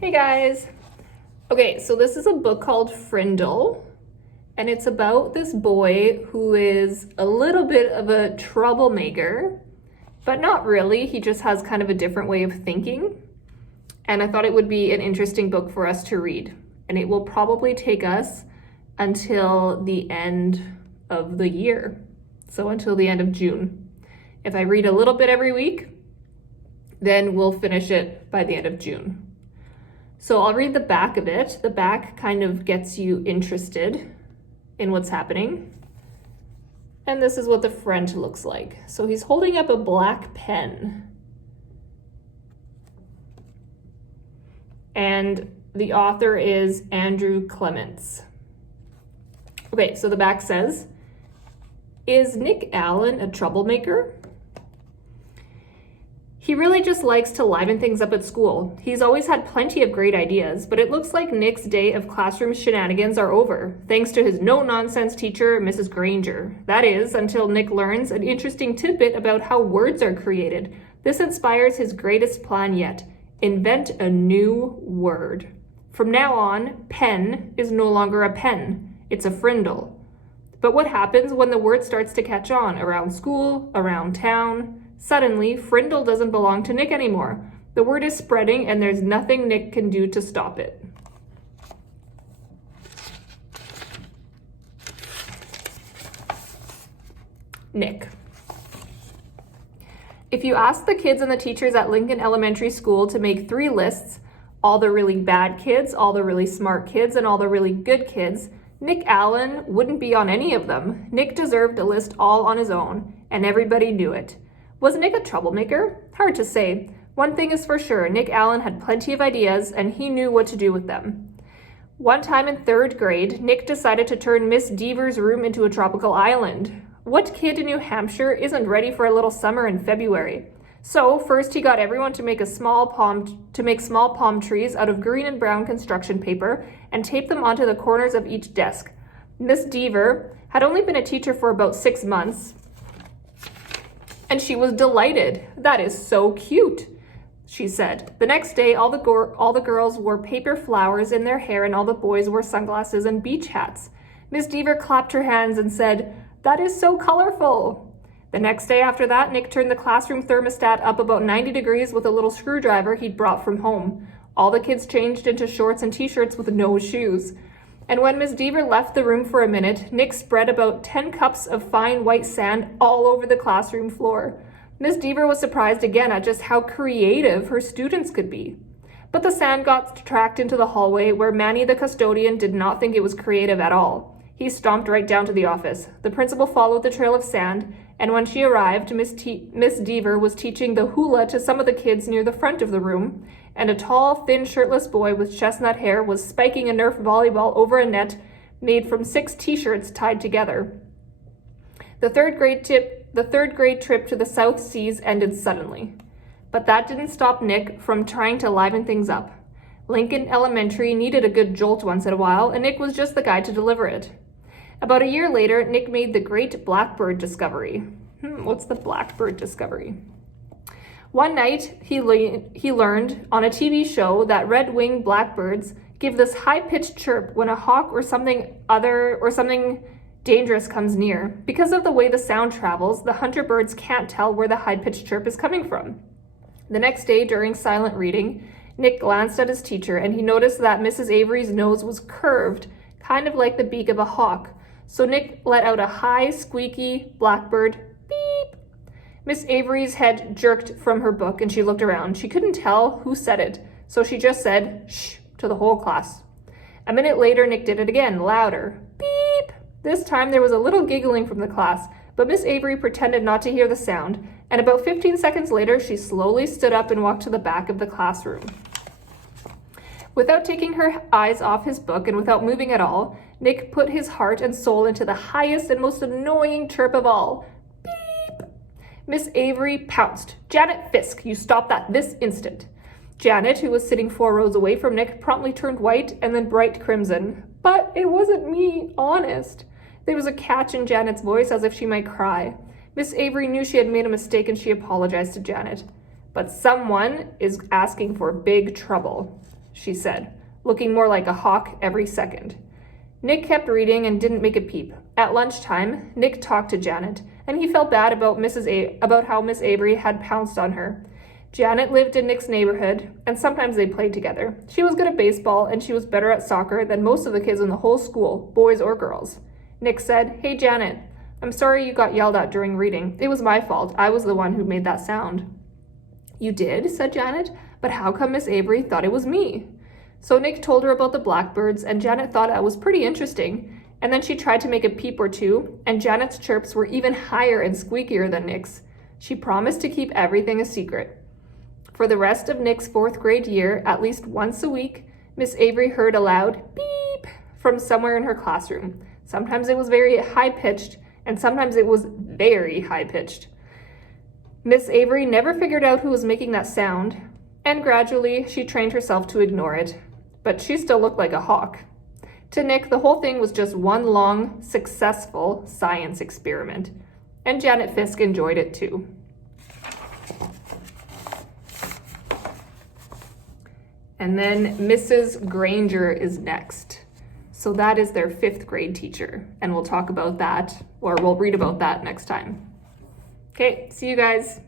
Hey guys! Okay, so this is a book called Frindle, and it's about this boy who is a little bit of a troublemaker, but not really. He just has kind of a different way of thinking. And I thought it would be an interesting book for us to read. And it will probably take us until the end of the year. So until the end of June. If I read a little bit every week, then we'll finish it by the end of June. So I'll read the back of it. The back kind of gets you interested in what's happening. And this is what the front looks like. So he's holding up a black pen. And the author is Andrew Clements. Okay, so the back says, "Is Nick Allen a troublemaker? He really just likes to liven things up at school. He's always had plenty of great ideas, but it looks like Nick's day of classroom shenanigans are over, thanks to his no-nonsense teacher, Mrs. Granger. That is, until Nick learns an interesting tidbit about how words are created. This inspires his greatest plan yet. Invent a new word. From now on, pen is no longer a pen. It's a frindle. But what happens when the word starts to catch on around school, around town? Suddenly, Frindle doesn't belong to Nick anymore. The word is spreading and there's nothing Nick can do to stop it." Nick. If you ask the kids and the teachers at Lincoln Elementary School to make 3 lists, all the really bad kids, all the really smart kids, and all the really good kids, Nick Allen wouldn't be on any of them. Nick deserved a list all on his own, and everybody knew it. Was Nick a troublemaker? Hard to say. One thing is for sure, Nick Allen had plenty of ideas and he knew what to do with them. One time in 3rd grade, Nick decided to turn Miss Deaver's room into a tropical island. What kid in New Hampshire isn't ready for a little summer in February? So first he got everyone to make small palm trees out of green and brown construction paper and tape them onto the corners of each desk. Miss Deaver had only been a teacher for about 6 months, and she was delighted. "That is so cute," she said. The next day, all the girls wore paper flowers in their hair and all the boys wore sunglasses and beach hats. Miss Deaver clapped her hands and said, "That is so colorful." The next day after that, Nick turned the classroom thermostat up about 90 degrees with a little screwdriver he'd brought from home. All the kids changed into shorts and t-shirts with no shoes. And when Miss Deaver left the room for a minute, Nick spread about 10 cups of fine white sand all over the classroom floor. Miss Deaver was surprised again at just how creative her students could be. But the sand got tracked into the hallway where Manny the custodian did not think it was creative at all. He stomped right down to the office. The principal followed the trail of sand, and when she arrived, Miss Deaver was teaching the hula to some of the kids near the front of the room, and a tall, thin, shirtless boy with chestnut hair was spiking a Nerf volleyball over a net made from 6 t-shirts tied together. The third grade trip to the South Seas ended suddenly. But that didn't stop Nick from trying to liven things up. Lincoln Elementary needed a good jolt once in a while, and Nick was just the guy to deliver it. About a year later, Nick made the great blackbird discovery. What's the blackbird discovery? One night, he learned on a TV show that red-winged blackbirds give this high-pitched chirp when a hawk or something dangerous comes near. Because of the way the sound travels, the hunter birds can't tell where the high-pitched chirp is coming from. The next day, during silent reading, Nick glanced at his teacher and he noticed that Mrs. Avery's nose was curved, kind of like the beak of a hawk. So Nick let out a high, squeaky blackbird beep. Miss Avery's head jerked from her book and she looked around. She couldn't tell who said it, so she just said, "Shh," to the whole class. A minute later, Nick did it again, louder. Beep! This time there was a little giggling from the class, but Miss Avery pretended not to hear the sound, and about 15 seconds later, she slowly stood up and walked to the back of the classroom. Without taking her eyes off his book and without moving at all, Nick put his heart and soul into the highest and most annoying chirp of all. Beep! Miss Avery pounced. "Janet Fisk, you stop that this instant." Janet, who was sitting 4 rows away from Nick, promptly turned white and then bright crimson. "But it wasn't me, honest." There was a catch in Janet's voice as if she might cry. Miss Avery knew she had made a mistake and she apologized to Janet. But someone is asking for big trouble. she said, looking more like a hawk every second. Nick kept reading and didn't make a peep. At lunchtime, Nick talked to Janet, and he felt bad about about how Miss Avery had pounced on her. Janet lived in Nick's neighborhood, and sometimes they played together. She was good at baseball, and she was better at soccer than most of the kids in the whole school, boys or girls. Nick said, "Hey, Janet, I'm sorry you got yelled at during reading. It was my fault. I was the one who made that sound." "You did?" said Janet. "But how come Miss Avery thought it was me?" So Nick told her about the blackbirds, and Janet thought that was pretty interesting. And then she tried to make a peep or two, and Janet's chirps were even higher and squeakier than Nick's. She promised to keep everything a secret. For the rest of Nick's 4th grade year, at least once a week, Miss Avery heard a loud beep from somewhere in her classroom. Sometimes it was very high-pitched, and sometimes it was very high-pitched. Miss Avery never figured out who was making that sound, and gradually she trained herself to ignore it. But she still looked like a hawk. To Nick, the whole thing was just one long, successful science experiment. And Janet Fisk enjoyed it too. And then Mrs. Granger is next. So that is their 5th grade teacher. And we'll talk about that, or we'll read about that next time. Okay, see you guys.